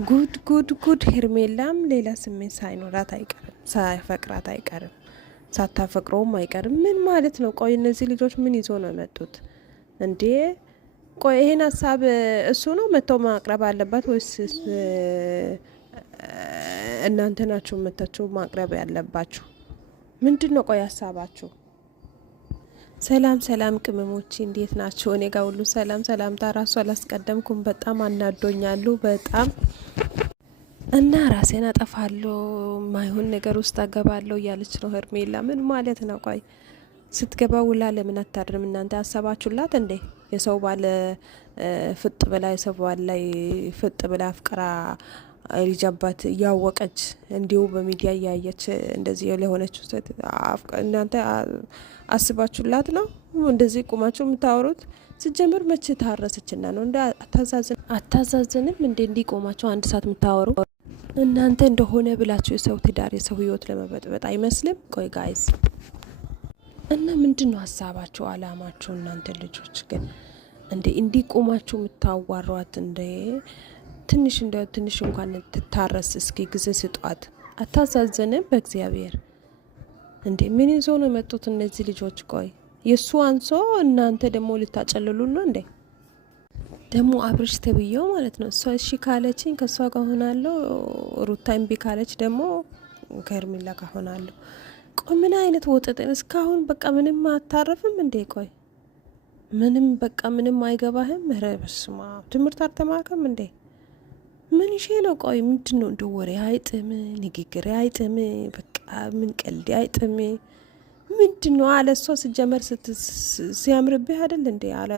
ጉድ ጉድ ጉድ! ሄርሜላም ሌላ ስሜት ሳይኖራት አይቀርም፣ ሳይፈቅራት አይቀርም፣ ሳታፈቅረውም አይቀርም። ምን ማለት ነው? ቆይ እነዚህ ልጆች ምን ይዞ ነው የመጡት እንዴ? ቆይ ይሄን ሀሳብ እሱ ነው መጥተው ማቅረብ አለባት ወይስ እናንተ ናችሁ መጥታችሁ ማቅረብ ያለባችሁ? ምንድን ነው ቆይ ሀሳባችሁ? ሰላም ሰላም ቅመሞቼ እንዴት ናቸው? እኔ ጋር ሁሉ ሰላም። ሰላምታ ራሱ አላስቀደምኩም። በጣም አናዶኛሉ በጣም እና ራሴን አጠፋለሁ ማይሆን ነገር ውስጥ አገባለሁ እያለች ነው ሄርሜላ። ምን ማለት ነው? ቆይ ስትገባ ውላ ለምን አታድርም? እናንተ አሰባችሁላት እንዴ? የሰው ባለ ፍጥ ብላ የሰው ባል ላይ ፍጥ ብላ አፍቅራ ልጅ አባት እያወቀች እንዲሁ በሚዲያ እያየች እንደዚህ ለሆነች እናንተ አስባችሁላት ነው እንደዚህ ቁማችሁ የምታወሩት? ሲጀምር መቼ ታረሰችና ነው እንደ አታዛዝንም እንዴ? እንዲህ ቆማችሁ አንድ ሰዓት የምታወሩ እናንተ እንደሆነ ብላችሁ የሰው ትዳር የሰው ህይወት ለመበጥበጥ አይመስልም? ቆይ ጋይዝ እና ምንድን ነው ሀሳባችሁ አላማችሁ? እናንተ ልጆች ግን እንዴ እንዲህ ቆማችሁ የምታዋሯት እንዴ? ትንሽ እንኳን ትታረስ እስኪ ጊዜ ስጧት። አታዛዘንም? በእግዚአብሔር እንዴ ምን ይዞ ነው የመጡት እነዚህ ልጆች? ቆይ የእሱ አንሶ እናንተ ደግሞ ልታጨልሉ ነው እንዴ? ደግሞ አብርሽ ተብዬው ማለት ነው። እሷ እሺ ካለችኝ ከእሷ ጋር ሆናለሁ፣ ሩታ እምቢ ካለች ደግሞ ከሄርሜላ ጋር ሆናለሁ። ቆይ ምን አይነት ወጠጠን እስካሁን በቃ ምንም አታረፍም እንዴ? ቆይ ምንም በቃ ምንም አይገባህም? ኧረ በስመ አብ ትምህርት አልተማርክም እንዴ? ምን ይሄ ነው? ቆይ ምንድን ነው? እንደ ወሬ አይጥም፣ ንግግር አይጥም፣ በቃ ምን ቀልድ አይጥም። ምንድን ነው አለ እሷ ስጀመር ሲያምርብህ አይደል እንዴ አለ